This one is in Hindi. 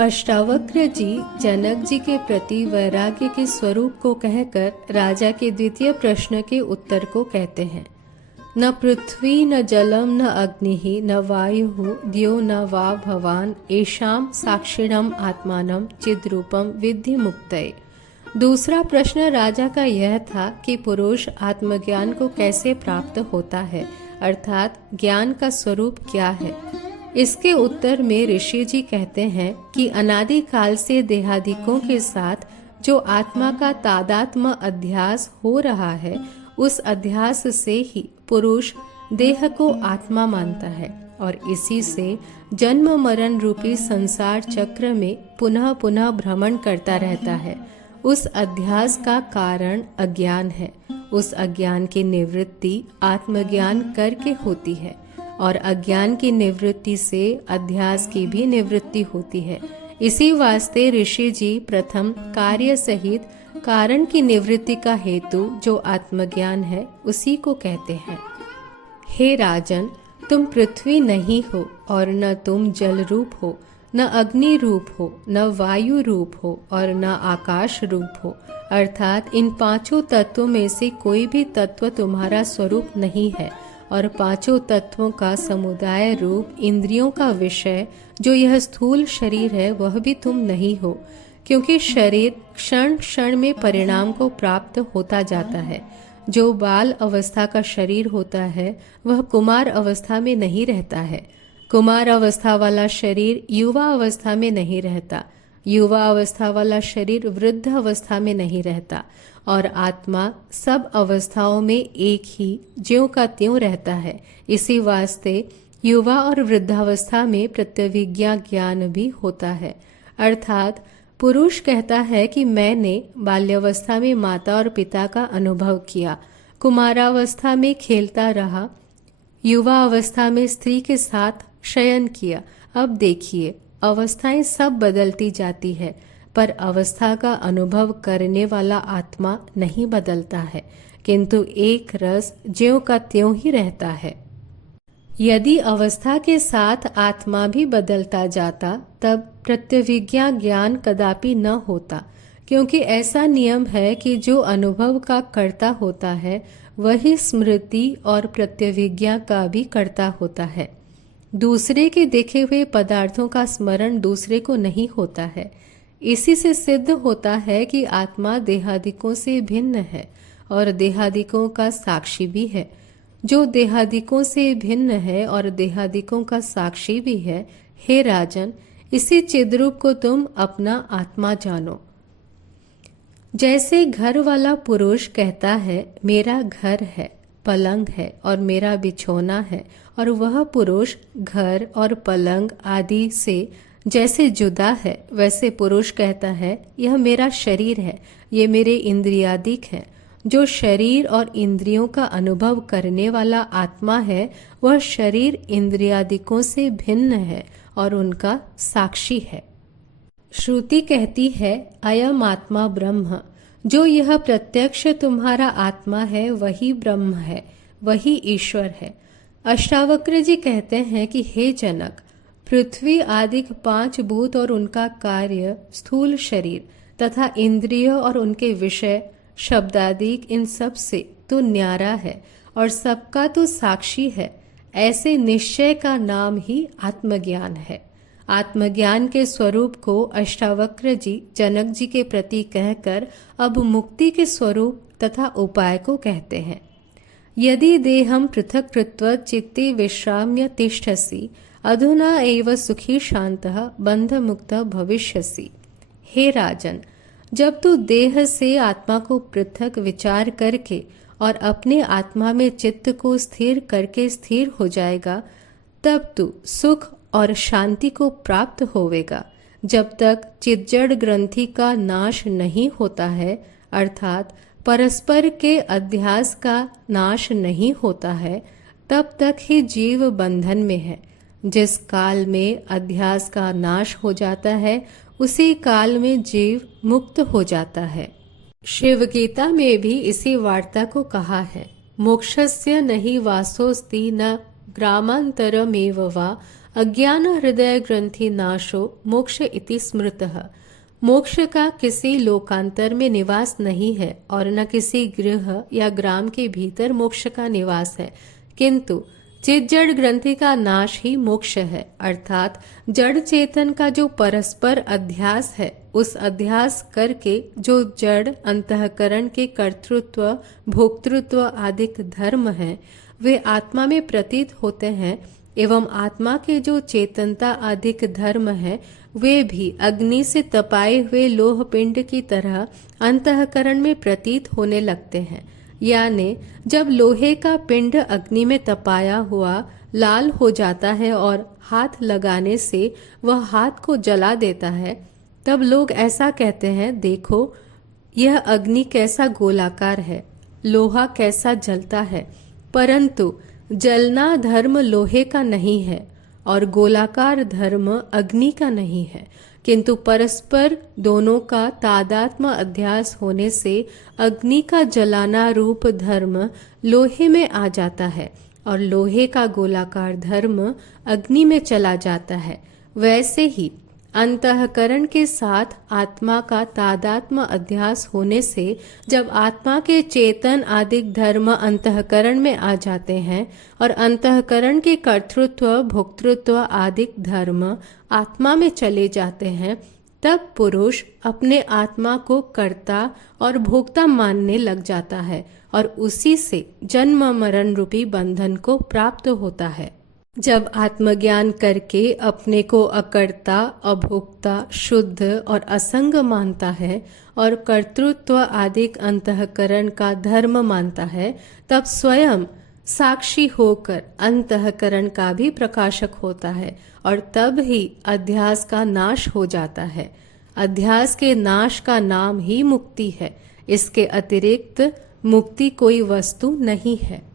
अष्टावक्र जी जनक जी के प्रति वैराग्य के स्वरूप को कहकर राजा के द्वितीय प्रश्न के उत्तर को कहते हैं। न पृथ्वी न जलम न अग्नि न वायु द्यो न वा भवान एषाम साक्षिणम आत्मानम चिद्रूपम विद्धि मुक्तये। दूसरा प्रश्न राजा का यह था कि पुरुष आत्मज्ञान को कैसे प्राप्त होता है, अर्थात ज्ञान का स्वरूप क्या है। इसके उत्तर में ऋषि जी कहते हैं कि अनादि काल से देहादिकों के साथ जो आत्मा का तादात्म्य अध्यास हो रहा है, उस अध्यास से ही पुरुष देह को आत्मा मानता है और इसी से जन्म मरण रूपी संसार चक्र में पुनः पुनः भ्रमण करता रहता है। उस अध्यास का कारण अज्ञान है। उस अज्ञान की निवृत्ति आत्मज्ञान करके होती है और अज्ञान की निवृत्ति से अध्यास की भी निवृत्ति होती है। इसी वास्ते ऋषि जी प्रथम कार्य सहित कारण की निवृत्ति का हेतु जो आत्मज्ञान है उसी को कहते हैं। हे राजन, तुम पृथ्वी नहीं हो और न तुम जल रूप हो, न अग्नि रूप हो, न वायु रूप हो और न आकाश रूप हो, अर्थात इन पांचों तत्वों में से कोई भी तत्व तुम्हारा स्वरूप नहीं है और पांचों तत्वों का समुदाय रूप इंद्रियों का विषय जो यह स्थूल शरीर है वह भी तुम नहीं हो, क्योंकि शरीर क्षण क्षण में परिणाम को प्राप्त होता जाता है। जो बाल अवस्था का शरीर होता है वह कुमार अवस्था में नहीं रहता है। कुमार अवस्था वाला शरीर युवा अवस्था में नहीं रहता। युवा अवस्था वाला शरीर वृद्ध अवस्था में नहीं रहता और आत्मा सब अवस्थाओं में एक ही ज्यों का त्यों रहता है। इसी वास्ते युवा और वृद्धावस्था में प्रत्यभिज्ञा ज्ञान भी होता है, अर्थात पुरुष कहता है कि मैंने बाल्यावस्था में माता और पिता का अनुभव किया, कुमारावस्था में खेलता रहा, युवा अवस्था में स्त्री के साथ शयन किया। अब देखिए, अवस्थाएं सब बदलती जाती है पर अवस्था का अनुभव करने वाला आत्मा नहीं बदलता है, किंतु एक रस ज्यों का त्यों ही रहता है। यदि अवस्था के साथ आत्मा भी बदलता जाता तब प्रत्यभिज्ञा ज्ञान कदापि न होता, क्योंकि ऐसा नियम है कि जो अनुभव का कर्ता होता है वही स्मृति और प्रत्यभिज्ञा का भी कर्ता होता है। दूसरे के देखे हुए पदार्थों का स्मरण दूसरे को नहीं होता है। इसी से सिद्ध होता है कि आत्मा देहादिकों से भिन्न है और देहादिकों का साक्षी भी है। जो देहादिकों से भिन्न है और देहादिकों का साक्षी भी है, हे राजन, इसी चिद्रूप को तुम अपना आत्मा जानो। जैसे घर वाला पुरुष कहता है मेरा घर है, पलंग है और मेरा बिछौना है, और वह पुरुष घर और पलंग आदि से जैसे जुदा है, वैसे पुरुष कहता है यह मेरा शरीर है, ये मेरे इंद्रियादिक है। जो शरीर और इंद्रियों का अनुभव करने वाला आत्मा है वह शरीर इंद्रियादिकों से भिन्न है और उनका साक्षी है। श्रुति कहती है अयम आत्मा ब्रह्म, जो यह प्रत्यक्ष तुम्हारा आत्मा है वही ब्रह्म है, वही ईश्वर है। अष्टावक्र जी कहते हैं कि हे जनक, पृथ्वी आदिक 5 भूत और उनका कार्य, स्थूल शरीर तथा इंद्रिय और उनके विषय शब्दादिक, इन सब से तो न्यारा है और सबका तो साक्षी है। ऐसे निश्चय का नाम ही आत्मज्ञान है। आत्मज्ञान के स्वरूप को अष्टावक्र जी जनक जी के प्रति कहकर अब मुक्ति के स्वरूप तथा उपाय को कहते हैं। यदि देहम पृथक कृत्वा चित्ते विश्राम्य तिष्ठसि अधुना एव सुखी शांतः बंध मुक्त भविष्यसि। हे राजन, जब तू देह से आत्मा को पृथक विचार करके और अपने आत्मा में चित्त को स्थिर करके स्थिर हो जाएगा, तब तू सुख और शांति को प्राप्त होवेगा। जब तक चिज्जड़ ग्रंथि का नाश नहीं होता है, अर्थात परस्पर के अध्यास का नाश नहीं होता है, तब तक ही जीव बंधन में है। जिस काल में अध्यास का नाश हो जाता है उसी काल में जीव मुक्त हो जाता है। शिव गीता में भी इसी वार्ता को कहा है, मोक्षस्य नहि वासोस्ति न ग्रामांतरमेव वा अज्ञान हृदय ग्रंथि नाशो मोक्ष इति स्मृतः। मोक्ष का किसी लोकांतर में निवास नहीं है और न किसी गृह या ग्राम के भीतर मोक्ष का निवास है, किंतु चित जड़ ग्रंथि का नाश ही मोक्ष है। अर्थात जड़ चेतन का जो परस्पर अध्यास है, उस अध्यास करके जो जड़ अंतःकरण के कर्तृत्व भोक्तृत्व आदि धर्म हैं, वे आत्मा में प्रतीत होते हैं, एवं आत्मा के जो चेतनता आदिक धर्म है, वे भी अग्नि से तपाए हुए लोह पिंड की तरह अंतःकरण में प्रतीत होने लगते हैं। यानी जब लोहे का पिंड अग्नि में तपाया हुआ लाल हो जाता है और हाथ लगाने से वह हाथ को जला देता है, तब लोग ऐसा कहते हैं, देखो यह अग्नि कैसा गोलाकार है, लोहा कैसा जलता है। परंतु जलना धर्म लोहे का नहीं है और गोलाकार धर्म अग्नि का नहीं है, किंतु परस्पर दोनों का तादात्म्य अध्यास होने से अग्नि का जलाना रूप धर्म लोहे में आ जाता है और लोहे का गोलाकार धर्म अग्नि में चला जाता है। वैसे ही अंतःकरण के साथ आत्मा का तादात्म्य अध्यास होने से जब आत्मा के चेतन आदिक धर्म अंतःकरण में आ जाते हैं और अंतःकरण के कर्तृत्व भोक्तृत्व आदिक धर्म आत्मा में चले जाते हैं, तब पुरुष अपने आत्मा को कर्ता और भोक्ता मानने लग जाता है और उसी से जन्म मरण रूपी बंधन को प्राप्त होता है। जब आत्मज्ञान करके अपने को अकर्ता अभोक्ता शुद्ध और असंग मानता है और कर्तृत्व आदिक अंतःकरण का धर्म मानता है, तब स्वयं साक्षी होकर अंतःकरण का भी प्रकाशक होता है और तब ही अध्यास का नाश हो जाता है। अध्यास के नाश का नाम ही मुक्ति है। इसके अतिरिक्त मुक्ति कोई वस्तु नहीं है।